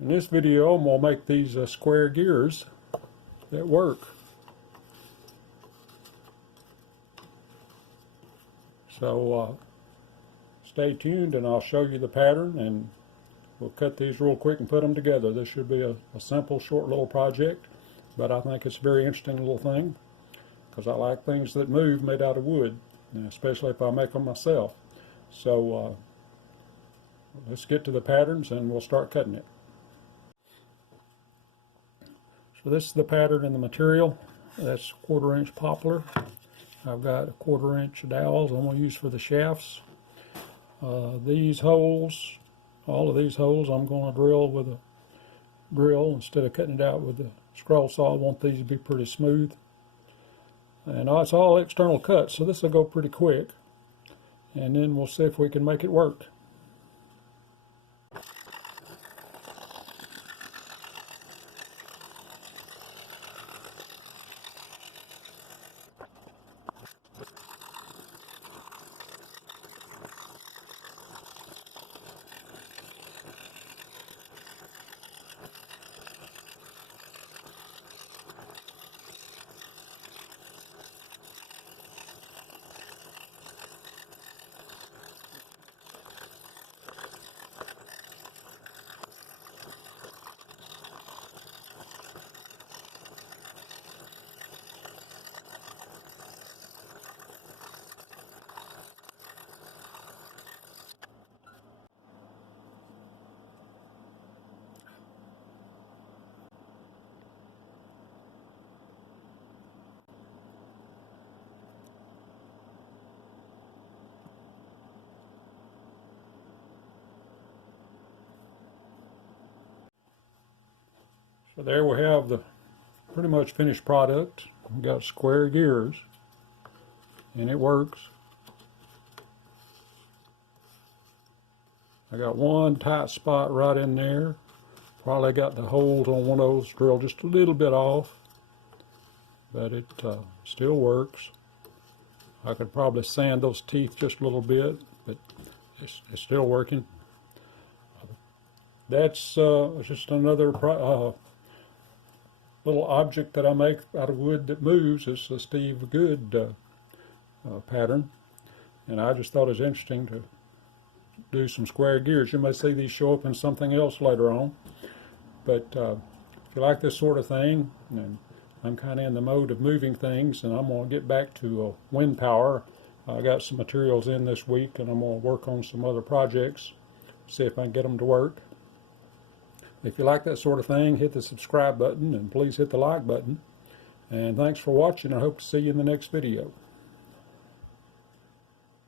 In this video, I'm going to make these square gears that work. So stay tuned and I'll show you the pattern, and we'll cut these real quick and put them together. This should be a simple, short little project, but I think it's a very interesting little thing because I like things that move made out of wood, especially if I make them myself. So let's get to the patterns and we'll start cutting it. So this is the pattern and the material. That's 1/4 inch poplar. I've got 1/4 inch dowels I'm going to use for the shafts. These holes, all of these holes, I'm going to drill with a drill instead of cutting it out with the scroll saw. I want these to be pretty smooth. And it's all external cuts, so this will go pretty quick. And then we'll see if we can make it work. So there we have the pretty much finished product. We've got square gears, and it works. I got one tight spot right in there. Probably got the holes on one of those drilled just a little bit off, but it still works. I could probably sand those teeth just a little bit, but it's still working. That's just another little object that I make out of wood that moves. It's a Steve Good pattern, and I just thought it was interesting to do some square gears. You may see these show up in something else later on, but if you like this sort of thing, and I'm kind of in the mode of moving things, and I'm going to get back to wind power. I got some materials in this week, and I'm going to work on some other projects, see if I can get them to work. If you like that sort of thing, hit the subscribe button and please hit the like button. And thanks for watching. I hope to see you in the next video.